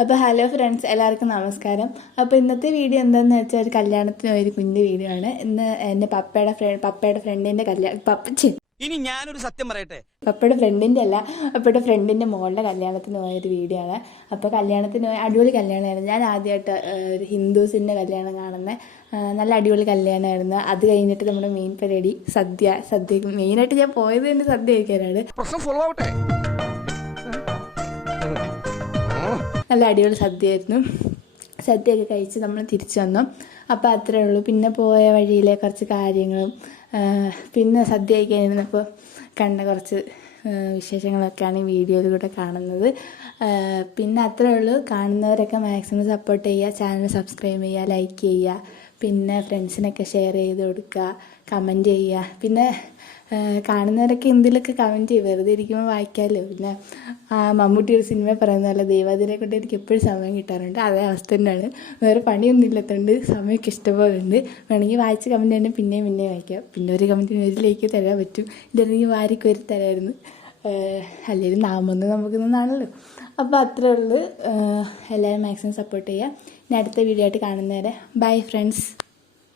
അപ്പോൾ hello friends എല്ലാവർക്കും നമസ്കാരം. അപ്പോൾ ഇന്നത്തെ വീഡിയോ എന്താണെന്ന് വെച്ചാൽ ഒരു കല്യാണത്തിന് ഒരു കുഞ്ഞു വീഡിയോ ആണ്. ഇന്ന് എന്റെ പപ്പയുടെ ഫ്രണ്ട് പപ്പയുടെ ഫ്രണ്ടിന്റെ കല്യാണം പപ്പച്ചി ഇനി ഞാനൊരു സത്യം പറയട്ടെ? പപ്പയുടെ ഫ്രണ്ടിന്റെ അല്ല പപ്പയുടെ ഫ്രണ്ടിന്റെ മോളുടെ കല്യാണത്തിന് പോയൊരു വീഡിയോ ആണ്. അപ്പോൾ കല്യാണത്തിന് പോയ അടിപൊളി കല്യാണമായിരുന്നു. ഞാൻ ആദ്യമായിട്ട് ഒരു ഹിന്ദുസിന്റെ കല്യാണം കാണുന്നത് നല്ല അടിപൊളി കല്യാണമായിരുന്നു. അത് കഴിഞ്ഞിട്ട് നമ്മുടെ മെയിൻ പരിപാടി സദ്യ സദ്യ മെയിനായിട്ട് ഞാൻ പോയത് തന്നെ സദ്യ കഴിക്കാനാണ്. പ്രശ്നം ആവട്ടെ? നല്ല അടിപൊളി സദ്യയായിരുന്നു. സദ്യയൊക്കെ കഴിച്ച് നമ്മൾ തിരിച്ചു വന്നു. അപ്പോൾ അത്രേ ഉള്ളൂ. പിന്നെ പോയ വഴിയിലെ കുറച്ച് കാര്യങ്ങളും പിന്നെ സദ്യ കഴിക്കാനിരുന്നപ്പോൾ കണ്ട കുറച്ച് വിശേഷങ്ങളൊക്കെയാണ് ഈ വീഡിയോയിലൂടെ കാണുന്നത്. പിന്നെ അത്രേ ഉള്ളൂ. കാണുന്നവരൊക്കെ മാക്സിമം സപ്പോർട്ട് ചെയ്യുക ചാനൽ സബ്സ്ക്രൈബ് ചെയ്യുക ലൈക്ക് ചെയ്യുക പിന്നെ ഫ്രണ്ട്സിനൊക്കെ ഷെയർ ചെയ്ത് കൊടുക്കുക കമന്റ് ചെയ്യുക. പിന്നെ കാണുന്നവരൊക്കെ എന്തിലൊക്കെ കമന്റ് ചെയ്യും? വെറുതെ ഇരിക്കുമ്പോൾ വായിക്കാമല്ലോ പിന്നെ മമ്മൂട്ടി ഒരു സിനിമ പറയുന്ന പോലെ ദേവാദിനെ കൊണ്ട് എനിക്ക് എപ്പോഴും സമയം കിട്ടാറുണ്ട്. അതേ അവസ്ഥ തന്നെയാണ്. വേറെ പണിയൊന്നും ഇല്ലാത്തതുകൊണ്ട് സമയമൊക്കെ ഇഷ്ടപോലെ ഉണ്ട് വേണമെങ്കിൽ വായിച്ച് കമന്റ് തന്നെ പിന്നെയും പിന്നെയും വായിക്കാം. പിന്നെ ഒരു കമന്റിന് ഒരു ലൈക്ക് തരാൻ പറ്റും. ഇല്ലെങ്കിൽ വാരിക്ക് ഒരു തരായിരുന്നു അല്ലെങ്കിൽ നമുക്ക് നമുക്കൊന്നാണല്ലോ അപ്പോൾ അത്രേ ഉള്ളൂ. എല്ലാവരും മാക്സിമം സപ്പോർട്ട് ചെയ്യുക ഇനി അടുത്ത വീഡിയോ ആയിട്ട് കാണുന്നവരെ. Bye friends